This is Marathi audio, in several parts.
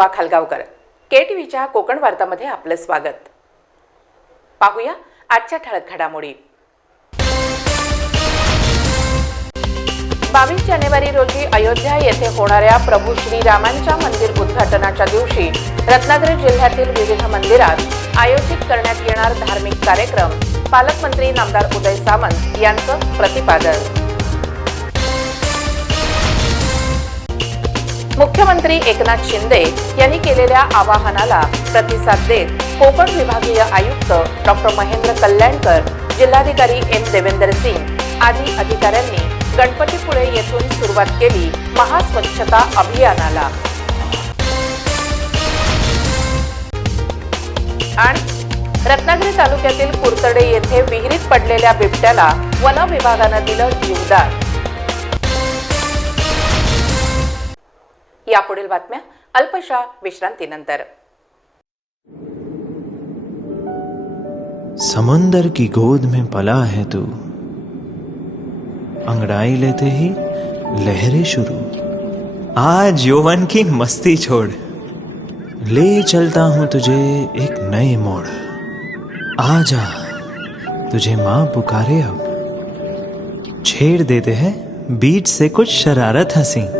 नमस्कार खालगावकर. के टी व्हीच्या कोकण वार्तामध्ये आपलं स्वागत. पाहूया आजच्या ठळक घडामोडी. बावीस जानेवारी रोजी अयोध्या येथे होणाऱ्या प्रभू श्रीरामांच्या मंदिर उद्घाटनाच्या दिवशी रत्नागिरी जिल्ह्यातील विविध मंदिरात आयोजित करण्यात येणार धार्मिक कार्यक्रम पालकमंत्री नामदार उदय सामंत यांचं प्रतिपादन. मुख्यमंत्री एकनाथ शिंदे यांनी केलेल्या आवाहनाला प्रतिसाद देत कोकण विभागीय आयुक्त डॉक्टर महेंद्र कल्याणकर जिल्हाधिकारी एम. देवेंदर सिंग आदी अधिकाऱ्यांनी गणपतीपुळे येथून सुरुवात केली महास्वच्छता अभियानाला. आणि रत्नागिरी तालुक्यातील कुरतडे येथे विहिरीत पडलेल्या बिबट्याला वन विभागानं दिलं जीवदान. यापुढील बातम्या अल्पशा समंदर की गोद में पला है तू। अंगड़ाई लेते ही लहरें शुरू। आज यौवन की मस्ती छोड़। ले चलता हूँ तुझे एक नए मोड़। आ जा तुझे माँ पुकारे अब। छेड़ देते हैं बीच से कुछ शरारत हँसी।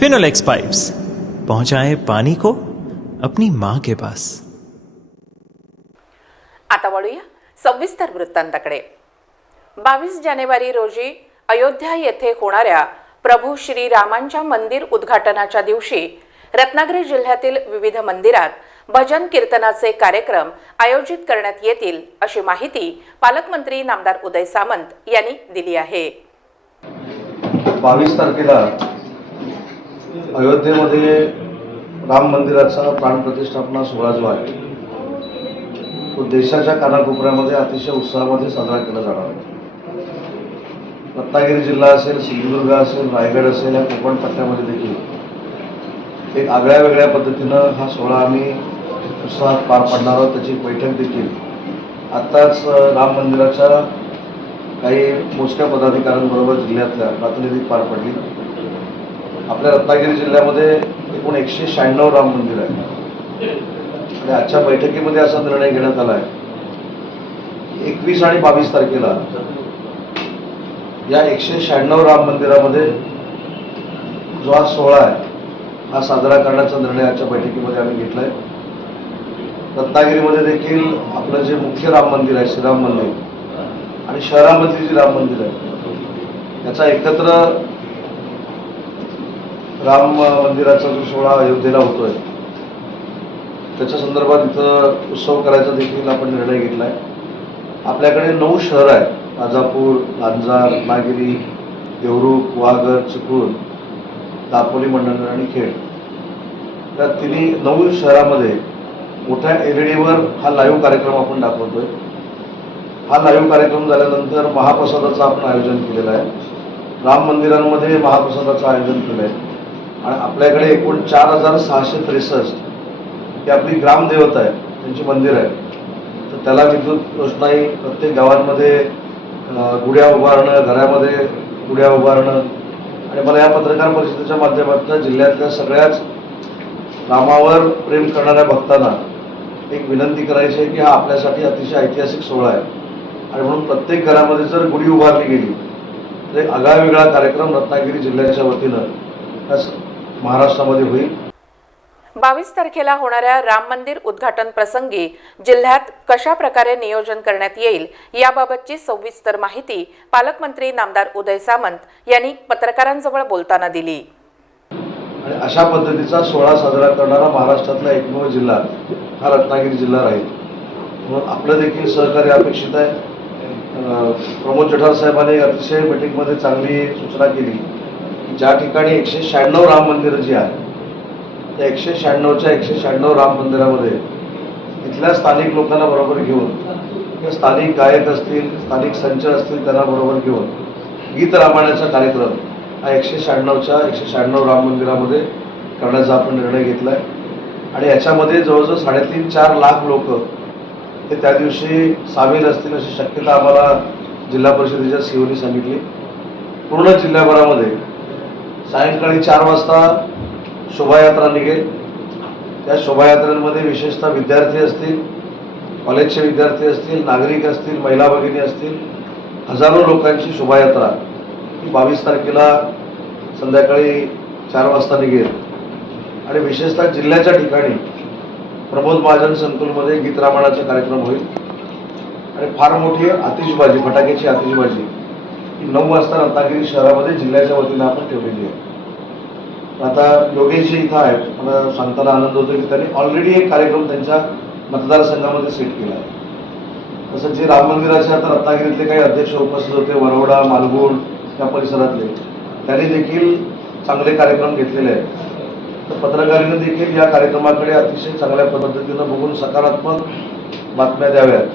फिनोलेक्स पाइप्स पहुंचाए पानी को अपनी माँ के पास। आता वळूया सविस्तर वृत्तांताकडे. बावीस जानेवारी रोजी अयोध्या येथे होणाऱ्या प्रभू श्रीरामांच्या मंदिर उद्घाटनाच्या दिवशी रत्नागिरी जिल्ह्यातील विविध मंदिरात भजन कीर्तनाचे कार्यक्रम आयोजित करण्यात येतील अशी माहिती पालकमंत्री नामदार उदय सामंत यांनी दिली आहे. बावीस तारखेला अयोध्येमध्ये राम मंदिराचा प्राणप्रतिष्ठापना सोहळा जो आहे तो देशाच्या कानाकोपऱ्यामध्ये अतिशय उत्साहामध्ये साजरा केला जाणार आहे. रत्नागिरी जिल्हा असेल सिंधुदुर्ग असेल रायगड असेल या कोकण पट्ट्यामध्ये देखील एक आगळ्या वेगळ्या पद्धतीनं हा सोहळा आम्ही उत्साहात पार पाडणार आहोत. त्याची बैठक देखील. आत्ताच राम मंदिराच्या काही मोजक्या पदाधिकाऱ्यांबरोबर जिल्ह्यातल्या प्रातिनिधिक पार पडली. आपल्या रत्नागिरी जिल्ह्यामध्ये एकूण एकशे शहाण्णव राम मंदिर आहे. आणि आजच्या बैठकीमध्ये असा निर्णय घेण्यात आला आहे. एकवीस आणि बावीस तारखेला या एकशे शहाण्णव राम मंदिरामध्ये जो हा सोहळा आहे हा साजरा करण्याचा निर्णय आजच्या बैठकीमध्ये आम्ही घेतला आहे रत्नागिरीमध्ये देखील आपलं जे मुख्य राम मंदिर आहे श्रीराम मंदिर आणि शहरामधली जी राम मंदिर आहे याचा एकत्र राम मंदिराचा जो सोहळा अयोध्येला होतोय त्याच्या संदर्भात इथं उत्सव करायचा देखील आपण निर्णय घेतला आहे आपल्याकडे नऊ शहरं आहेत राजापूर लांजा रत्नागिरी देवरूख वाघर चिपळूण दापोली मंडळ आणि खेड. त्या तिन्ही नऊ शहरामध्ये मोठ्या एल डीवर हा लाईव्ह कार्यक्रम आपण दाखवतोय. हा लाईव्ह कार्यक्रम झाल्यानंतर महाप्रसादाचं आपण आयोजन केलेलं आहे. राम मंदिरांमध्ये महाप्रसादाचं आयोजन केलं आहे आणि आपल्याकडे एकूण चार हजार सहाशे त्रेसष्ट ही आपली ग्रामदेवता आहे त्यांची मंदिर आहे तर त्याला विद्युत रोषणाई प्रत्येक गावांमध्ये गुड्या गुढ्या उभारणं घरामध्ये गुढ्या उभारणं. आणि मला या पत्रकार परिषदेच्या माध्यमातून जिल्ह्यातल्या सगळ्याच रामावर प्रेम करणाऱ्या भक्तांना एक विनंती करायची आहे की हा आपल्यासाठी अतिशय ऐतिहासिक सोहळा आहे. आणि म्हणून प्रत्येक घरामध्ये जर गुढी उभारली गेली तर एक आगळावेगळा कार्यक्रम रत्नागिरी जिल्ह्याच्या वतीनं महाराष्ट्रामध्ये होईल. बावीस तारखेला होणाऱ्या राम मंदिर उद्घाटन प्रसंगी जिल्ह्यात कशा प्रकारे नियोजन करण्यात येईल याबाबतची सविस्तर माहिती पालकमंत्री नामदार उदय सामंत यांनी पत्रकारांजवळ बोलताना दिली. आणि अशा पद्धतीचा सोहळा साजरा करणारा महाराष्ट्रातला एकमेव जिल्हा हा रत्नागिरी जिल्हा राहील. म्हणून आपलं देखील सहकार्य अपेक्षित आहे. प्रमोद जठार साहेबांनी अतिशय मीटिंगमध्ये चांगली सूचना केली. ज्या ठिकाणी एकशे शहाण्णव राम मंदिरं जी आहेत त्या एकशे शहाण्णवच्या एकशे शहाण्णव राम मंदिरामध्ये इथल्या स्थानिक लोकांना बरोबर घेऊन किंवा स्थानिक गायक असतील स्थानिक संच असतील त्यांना बरोबर घेऊन गीत रामायणाचा कार्यक्रम हा एकशे शहाण्णवच्या एकशे शहाण्णव राम मंदिरामध्ये करण्याचा आपण निर्णय घेतला आहे आणि याच्यामध्ये जवळजवळ साडेतीन चार लाख लोक ते त्या दिवशी सामील असतील अशी शक्यता आम्हाला जिल्हा परिषदेच्या सीओनी सांगितली. पूर्ण जिल्ह्याभरामध्ये सायंकाळी चार वाजता शोभायात्रा निघेल. त्या शोभायात्रांमध्ये विशेषतः विद्यार्थी असतील कॉलेजचे विद्यार्थी असतील नागरिक असतील महिला भगिनी असतील हजारो लोकांची शोभायात्रा ही बावीस तारखेला संध्याकाळी चार वाजता निघेल. आणि विशेषतः जिल्ह्याच्या ठिकाणी प्रमोद महाजन संकुलमध्ये गीतरामाणाचा कार्यक्रम होईल. आणि फार मोठी आतिषबाजी फटाक्याची आतिषबाजी नऊ वाजता रत्नागिरी शहरामध्ये जिल्ह्याच्या वतीनं आपण ठेवलेली आहे. आता योगेश इथं आहेत. मला सांगताना आनंद होतो की त्यांनी ऑलरेडी एक कार्यक्रम त्यांच्या मतदारसंघामध्ये सेट केला आहे. तसंच जे राम मंदिराचे आता रत्नागिरीतले काही अध्यक्ष उपस्थित होते वरोडा मालगुण या परिसरातले त्यांनी देखील चांगले कार्यक्रम घेतलेले आहेत. तर पत्रकारीनं देखील या कार्यक्रमाकडे अतिशय चांगल्या पद्धतीनं बघून सकारात्मक बातम्या द्याव्यात.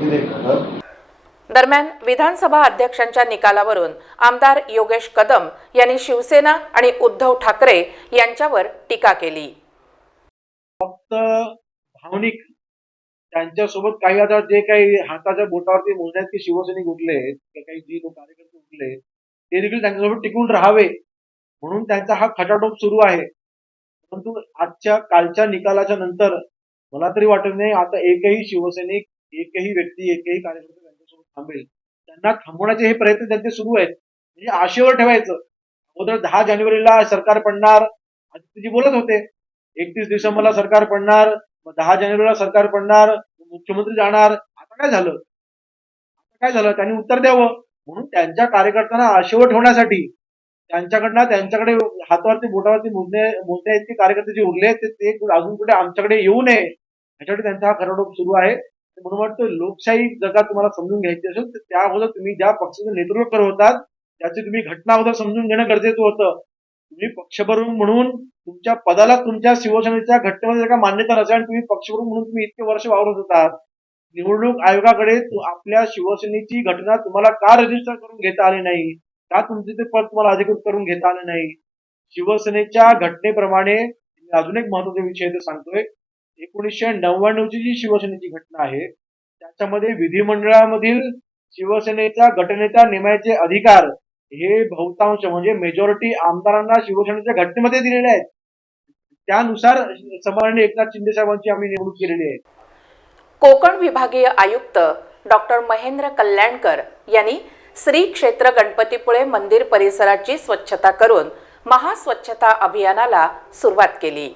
ही देखील दरम्यान विधानसभा अध्यक्षांच्या निकालावरून आमदार योगेश कदम यांनी शिवसेना आणि उद्धव ठाकरे यांच्यावर टीका केली. फक्त भावनिक त्यांच्यासोबत काही आता जे काही हाताच्या बोटावरती मोजण्यात की शिवसैनिक उठले काही जी लोक कार्यकर्ते उठले ते देखील त्यांच्यासोबत टिकून राहावे म्हणून त्यांचा हा खटाटोप सुरू आहे. परंतु आजच्या कालच्या निकालाच्या नंतर मला तरी वाटत नाही आता एकही शिवसैनिक एकही व्यक्ती एकही कार्यकर्ता थांबेल. त्यांना थांबवण्याचे हे प्रयत्न त्यांचे सुरू आहेत. म्हणजे आशेवर ठेवायचं. अगोदर दहा जानेवारीला सरकार पडणार. आदित्यजी बोलत होते एकतीस डिसेंबरला सरकार पडणार मग दहा जानेवारीला सरकार पडणार मुख्यमंत्री जाणार. आता काय झालं? आता काय झालं? त्यांनी उत्तर द्यावं. म्हणून त्यांच्या कार्यकर्त्यांना आशेवर ठेवण्यासाठी त्यांच्याकडनं त्यांच्याकडे हातावरती बोटावरती मोजण्या मोजण्या इतके कार्यकर्ते जे उरले ते ते अजून कुठे आमच्याकडे येऊ नये. याच्यासाठी त्यांचा हा खरडोप सुरू आहे. म्हणून वाटतं लोकशाही जगात तुम्हाला समजून घ्यायची असेल तर त्या अगोदर तुम्ही ज्या पक्षाचं नेतृत्व करत होतात त्याची तुम्ही घटना अगोदर समजून घेणं गरजेचं होतं. तुम्ही पक्षप्रमुख म्हणून तुमच्या पदाला तुमच्या शिवसेनेच्या घटनेमध्ये जर मान्यता नसेल आणि तुम्ही पक्षप्रमुख म्हणून तुम्ही इतके वर्ष वावरत होतात निवडणूक आयोगाकडे आपल्या शिवसेनेची घटना तुम्हाला का रजिस्टर करून घेता आली नाही? का तुमचे ते पद तुम्हाला अधिकृत करून घेता आले नाही? शिवसेनेच्या घटनेप्रमाणे अजून एक महत्त्वाचा विषय ते सांगतोय. एकोणीसशे नव्याण्णवची जी शिवसेनेची घटना आहे त्याच्यामध्ये विधिमंडळामधील शिवसेनेच्या गटनेता नेमायचे अधिकार हे बहुतांश म्हणजे मेजॉरिटी आमदारांना शिवसेनेच्या घटनेमध्ये दिलेले आहेत. त्यानुसार सन्माननीय एकनाथ शिंदे साहेबांची आम्ही निवडणूक केलेली आहे. कोकण विभागीय आयुक्त डॉक्टर महेंद्र कल्याणकर यांनी श्री क्षेत्र गणपतीपुळे मंदिर परिसराची स्वच्छता करून महास्वच्छता अभियानाला सुरुवात केली.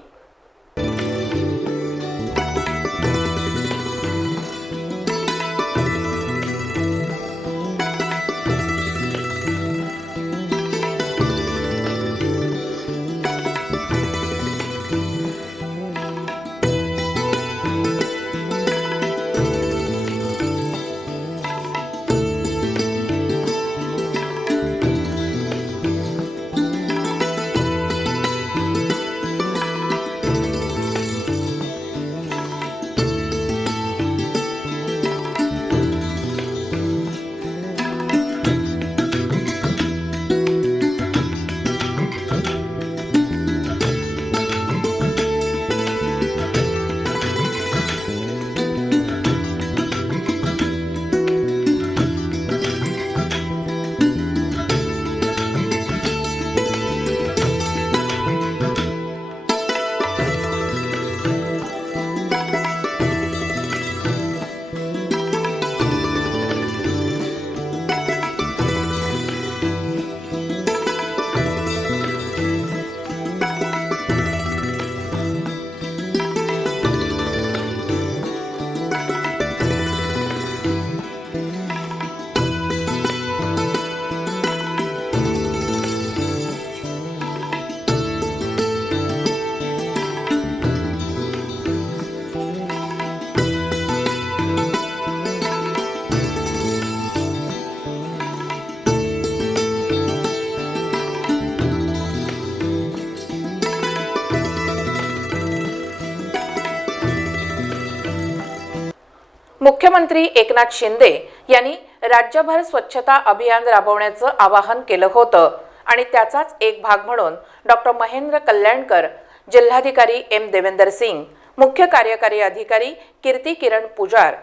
मुख्यमंत्री एकनाथ शिंदे यांनी राज्यभर स्वच्छता अभियान राबवण्याचं आवाहन केलं होतं. आणि त्याचाच एक भाग म्हणून डॉक्टर महेंद्र कल्याणकर जिल्हाधिकारी एम. देवेंदर सिंग मुख्य कार्यकारी अधिकारी कीर्ती किरण पुजार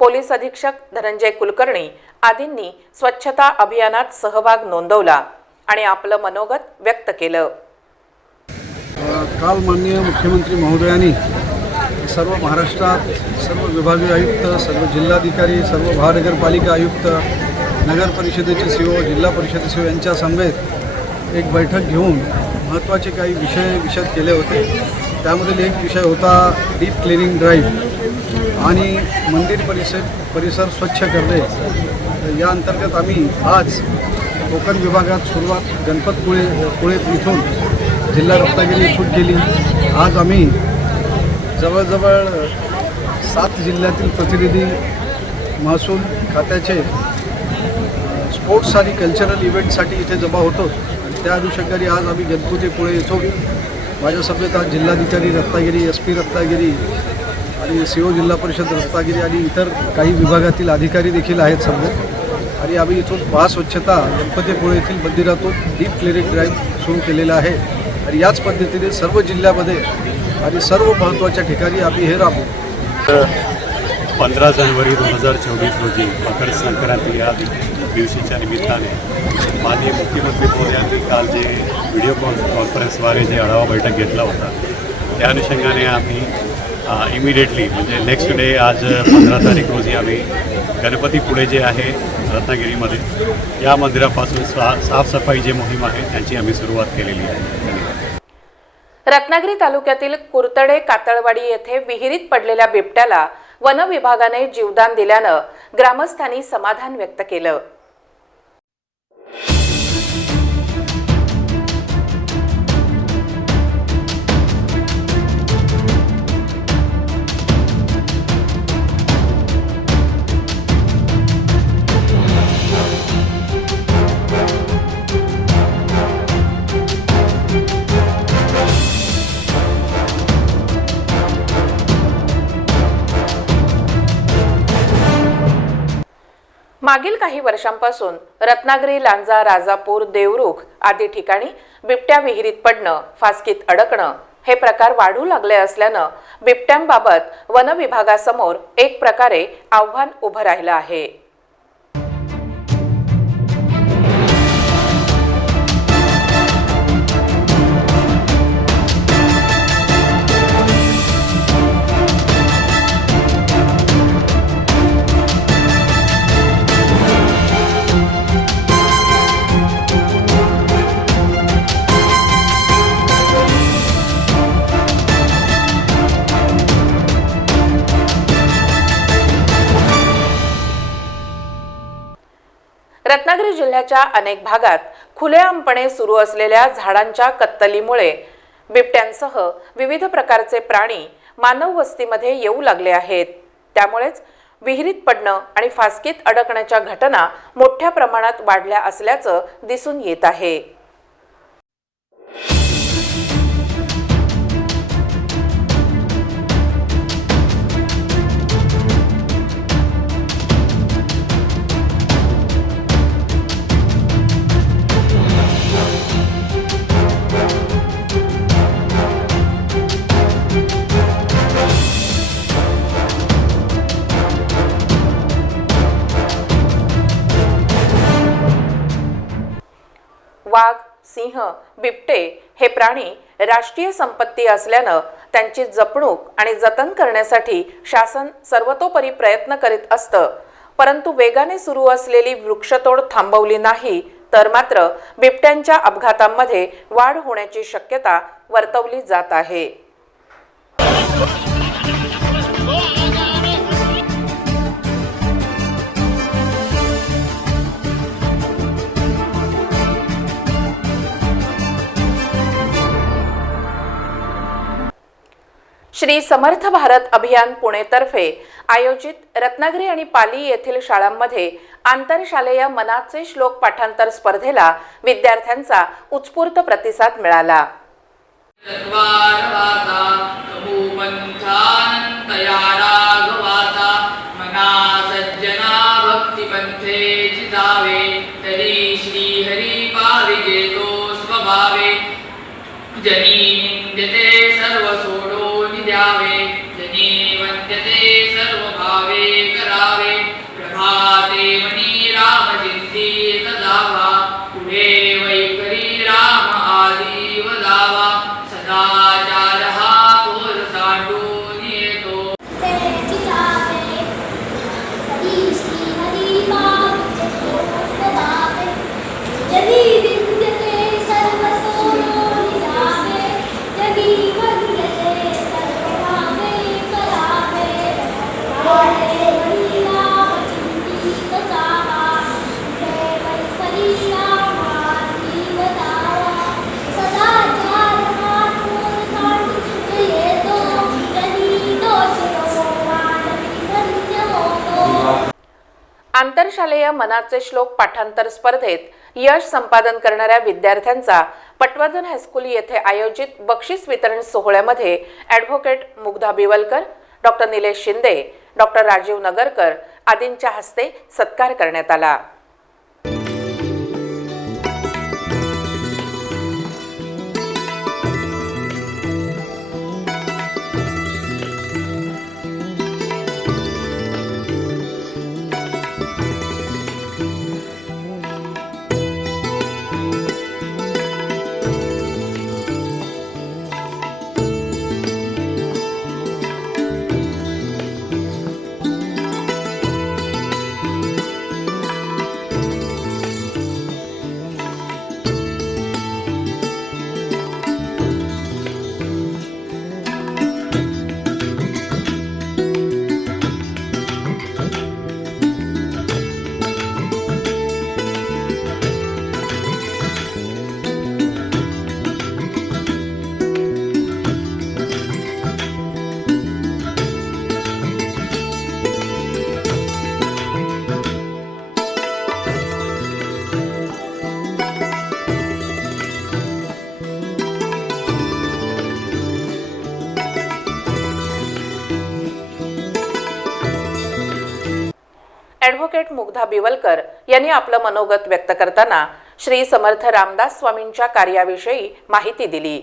पोलीस अधीक्षक धनंजय कुलकर्णी आदींनी स्वच्छता अभियानात सहभाग नोंदवला आणि आपलं मनोगत व्यक्त केलं. काल माननीय मुख्यमंत्री महोदयांनी सर्व महाराष्ट्रात सर्व विभागीय आयुक्त सर्व जिल्हाधिकारी सर्व महानगरपालिका आयुक्त नगर परिषदेचे सी ओ जिल्हा परिषद सी ओ यांच्या समवेत एक बैठक घेऊन महत्त्वाचे काही विषय विषद केले होते. त्यामधील एक विषय होता डीप क्लिनिंग ड्राईव्ह आणि मंदिर परिसर परिसर स्वच्छ करणे. या अंतर्गत आम्ही आज कोकण विभागात सुरुवात गणपतपुळे पुळे इथून जिल्हा रत्नागिरी इथून केली. आज आम्ही जवळजवळ सात जिल्ह्यातील प्रतिनिधी महसूल खात्याचे स्पोर्ट्स आणि कल्चरल इव्हेंटसाठी इथे जमा होतो. आणि त्या अनुषंगाने आज आम्ही गणपतीपुळे येतो. माझ्या सभेत आज जिल्हाधिकारी रत्नागिरी एस पी रत्नागिरी आणि सी ओ जिल्हा परिषद रत्नागिरी आणि इतर काही विभागातील अधिकारी देखील आहेत समोर आणि आम्ही इथून महास्वच्छता गणपतीपुळे येथील मंदिरातून डीप क्लिनिक ड्राईव्ह सुरू केलेला आहे. आणि याच पद्धतीने सर्व जिल्ह्यामध्ये आणि सर्व महत्त्वाच्या ठिकाणी आम्ही हे राबू पंधरा जानेवारी दोन हजार चोवीस रोजी मकर संक्रांती या दिवशीच्या निमित्ताने माननीय मुख्यमंत्री महोदयांनी काल जे व्हिडिओ कॉन्फरन्सद्वारे जे आढावा बैठक घेतला होता त्या अनुषंगाने आम्ही इमिडिएटली म्हणजे नेक्स्ट डे आज पंधरा तारीख रोजी आम्ही गणपती पुढे जे आहे रत्नागिरीमध्ये या मंदिरापासून सा साफसफाई जी मोहीम आहे त्यांची आम्ही सुरुवात केलेली आहे. धन्यवाद रत्नागिरी तालुक्यातील कुरतडे कातळवाडी येथे विहिरीत पडलेल्या बिबट्याला वनविभागाने जीवदान दिल्यानं ग्रामस्थांनी समाधान व्यक्त केलं. मागील काही वर्षांपासून रत्नागिरी लांजा राजापूर देवरुख आदी ठिकाणी बिबट्या विहिरीत पडणं फासकीत अडकणं हे प्रकार वाढू लागले असल्यानं बिबट्यांबाबत वनविभागासमोर एक प्रकारे आव्हान उभं राहिलं आहे. रत्नागिरी जिल्ह्याच्या अनेक भागात खुलेआमपणे सुरू असलेल्या झाडांच्या कत्तलीमुळे बिबट्यांसह विविध प्रकारचे प्राणी मानव वस्तीमध्ये येऊ लागले आहेत. त्यामुळेच विहिरीत पडणं आणि फासकीत अडकण्याच्या घटना मोठ्या प्रमाणात वाढल्या असल्याचं दिसून येत आहे. वाघ सिंह बिबटे हे प्राणी राष्ट्रीय संपत्ती असल्यानं त्यांची जपणूक आणि जतन करण्यासाठी शासन सर्वतोपरी प्रयत्न करीत असतं. परंतु वेगाने सुरू असलेली वृक्षतोड थांबवली नाही तर मात्र बिबट्यांच्या अपघातांमध्ये वाढ होण्याची शक्यता वर्तवली जात आहे. श्री समर्थ भारत अभियान पुणेतर्फे आयोजित रत्नागिरी आणि पाली येथील शाळांमध्ये आंतरशालेय मनाचे श्लोक पाठांतर स्पर्धेला विद्यार्थ्यांचा उत्स्फूर्त प्रतिसाद मिळाला. जनी सर्वसो यावे जने वंद्यते सर्वभावे करावे प्रभाते मनी रामजिंदी तदा आंतरशालेय मनाचे श्लोक पाठांतर स्पर्धेत यश संपादन करणाऱ्या विद्यार्थ्यांचा पटवर्धन हायस्कूल येथे आयोजित बक्षीस वितरण सोहळ्यामध्ये advocate Mugdha Bivalkar doctor Nilesh Shinde doctor Rajeev Nagarkar आदींच्या हस्ते सत्कार करण्यात आला. ॲडव्होकेट मुग्धा बिवलकर यांनी आपलं मनोगत व्यक्त करताना श्री समर्थ रामदास स्वामींच्या कार्याविषयी माहिती दिली.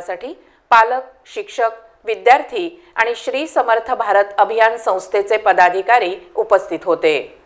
कार्यक्रमासाठी पालक शिक्षक विद्यार्थी आणि श्री समर्थ भारत अभियान संस्थेचे पदाधिकारी उपस्थित होते.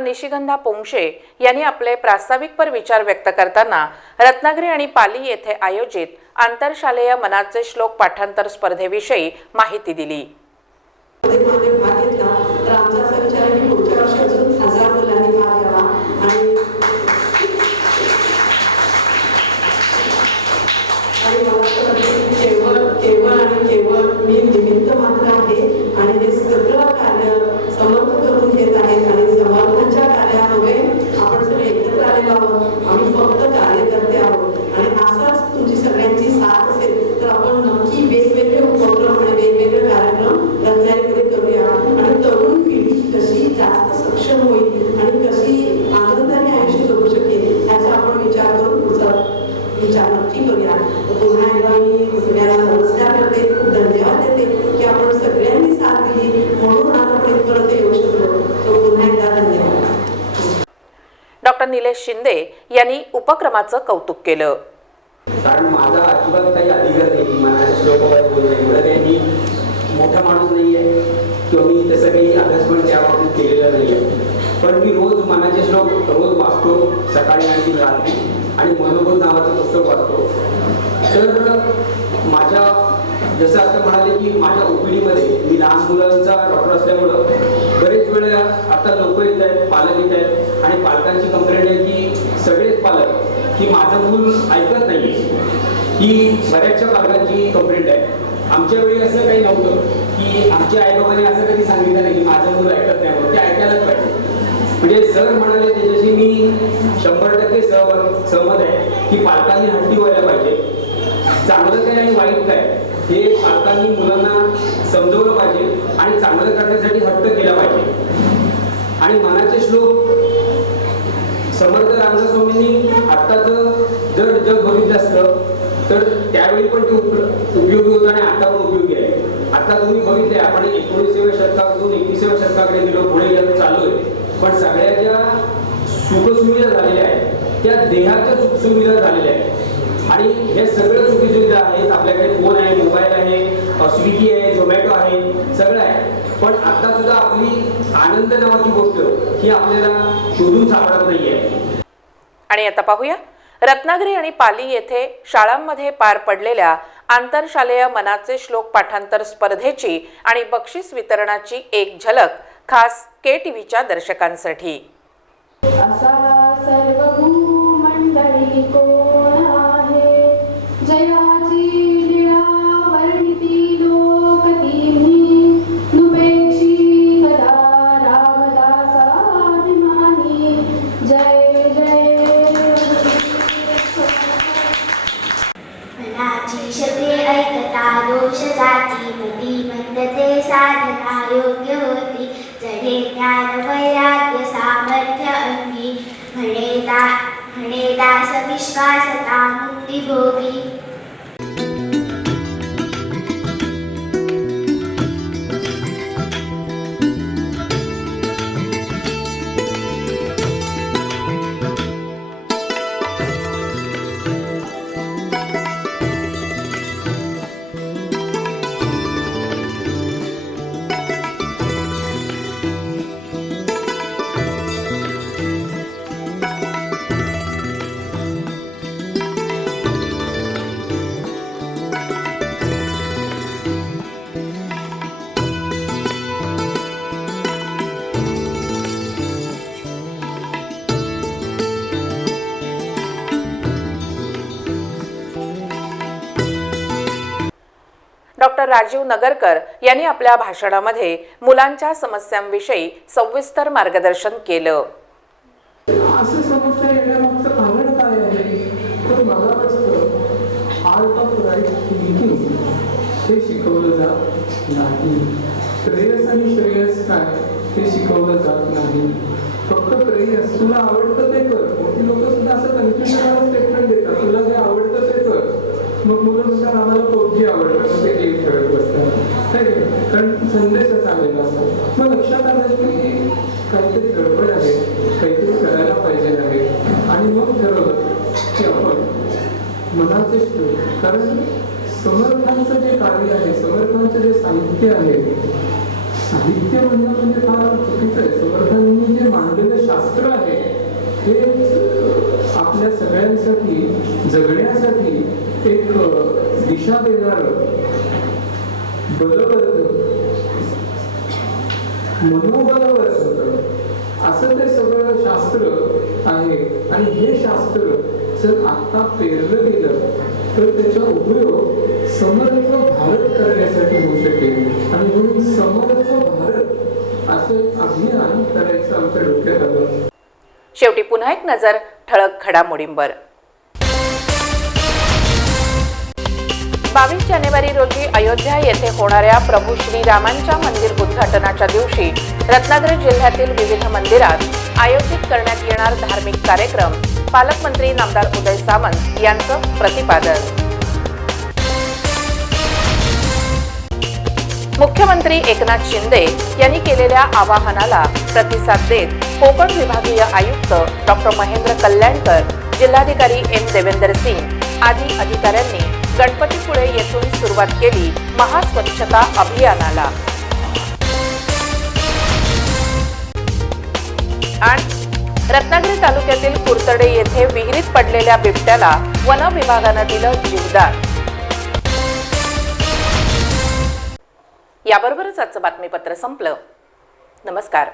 निशिगंधा पोंक्षे यांनी आपले प्रास्ताविकपर विचार व्यक्त करताना रत्नागिरी आणि पाली येथे आयोजित आंतरशालेय मनाचे श्लोक पाठांतर स्पर्धेविषयी माहिती दिली. निलेश शिंदे यांनी उपक्रमाचं कौतुक केलं. कारण माझा अजिबात काही अधिकार नाही. माझ्या मला श्लोक वगैरे काही मी मोठा माणूस नाही आहे. किंवा मी तसं काही अभ्यास पण त्या बाबतीत केलेला नाही आहे. पण मी रोज मनाचे श्लोक रोज वाचतो. सकाळी आणि रात्री. आणि मनोबोध नावाचं पुस्तक वाचतो. तर माझ्या जसं आता म्हणाले की माझ्या ओपीडीमध्ये मी लहान मुलांचा डॉक्टर असल्यामुळं बरेच वेळा आता लोक येत आहेत पालक येत आहेत. आणि पालकांची कंप्लेंट आहे की सगळेच पालक की माझं मूल ऐकत नाहीये. ही बऱ्याचशा पालकांची कंप्लेंट आहे. आमच्या वेळी असं काही नव्हतं की आमच्या आईबाबांनी असं कधी सांगितलं नाही की माझं मूल ऐकत नाही म्हणून. ते ऐकायलाच पाहिजे. म्हणजे सर म्हणाले त्याच्याशी मी शंभर टक्के सहमत सहमत आहे की पालकांनी हट्टी व्हायला पाहिजे. चांगलं काय आणि वाईट काय हे पालकांनी मुलांना समजवलं पाहिजे आणि चांगलं करण्यासाठी हट्ट केला पाहिजे. आणि मनाचे श्लोक समर्थ रामदास स्वामींनी आत्ताचं जर जग बघितलं असतं तर त्यावेळी पण ते उपयोगी होतं आणि आता पण उपयोगी आहे. आता तुम्ही बघितले आपण एकोणीसाव्या शतकातून एकविसाव्या शतकाकडे गेलो पुढे गेलो आहे पण सगळ्या ज्या सुखसुविधा झालेल्या आहेत त्या देहाच्या सुखसुविधा झालेल्या आहेत. आणि हे सगळं सुखसुविधा आहेत आपल्याकडे फोन आहे मोबाईल आहे स्विगी आहे झोमॅटो आहे सगळं आहे. पण आता सुद्धा आपली आनंद नावाची गोष्ट ही आपल्याला शोधून सापडत नाहीये. आणि आता पाहूया. रत्नागिरी आणि पाली येथे शाळांमध्ये पार पडलेल्या आंतरशालेय मनाचे श्लोक पाठांतर स्पर्धेची आणि बक्षीस वितरणाची एक झलक खास के टीव्हीच्या दर्शकांसाठी. दास सता मुक्ती भोगी। राजीव नगरकर यांनी आपल्या भाषणामध्ये मुलांच्या समस्यांविषयी सविस्तर मार्गदर्शन केलं. हे शिकवलं जात नाही. श्रेयस आणि श्रेयस काय? हे शिकवलं जात नाही. फक्त प्रेयस तुला आवडतं ते कर. मोठी लोक सुद्धा असं कन्फ्युजन मग लक्षात आलं की काहीतरी गडबड आहे काहीतरी करायला पाहिजे आहे आणि मग ठरवलं की आपण मनाचे कारण समर्थांचं जे कार्य आहे समर्थांचं जे साहित्य आहे साहित्य म्हणणं म्हणजे फार चुकीचं मनोबलवर्धक. होतं असं ते सगळं शास्त्र आहे. आणि हे शास्त्र जर आत्ता पेरलं गेलं तर त्याचा उपयोग समर्थ भारत करण्यासाठी होऊ शकेल. आणि म्हणून समर्थ भारत असं अभियान करायचं आमच्या डोक्यात आलं. शेवटी पुन्हा एक नजर ठळक घडामोडींवर. बावीस जानेवारी रोजी अयोध्या येथे होणाऱ्या प्रभू श्रीरामांच्या मंदिर उद्घाटनाच्या दिवशी रत्नागिरी जिल्ह्यातील विविध मंदिरात आयोजित करण्यात येणार धार्मिक कार्यक्रम पालकमंत्री नामदार उदय सामंत यांचं प्रतिपादन. मुख्यमंत्री एकनाथ शिंदे यांनी केलेल्या आवाहनाला प्रतिसाद देत कोकण विभागीय आयुक्त डॉक्टर महेंद्र कल्याणकर जिल्हाधिकारी एम देवेंदर सिंग आदी अधिकाऱ्यांनी गणपतीपुळे येथून सुरुवात केली महास्वच्छता अभियानाला. आणि रत्नागिरी तालुक्यातील कुरतडे येथे विहिरीत पडलेल्या बिबट्याला वन विभागानं दिलं जीवदान. याबरोबरच आजचं बातमीपत्र संपलं. नमस्कार.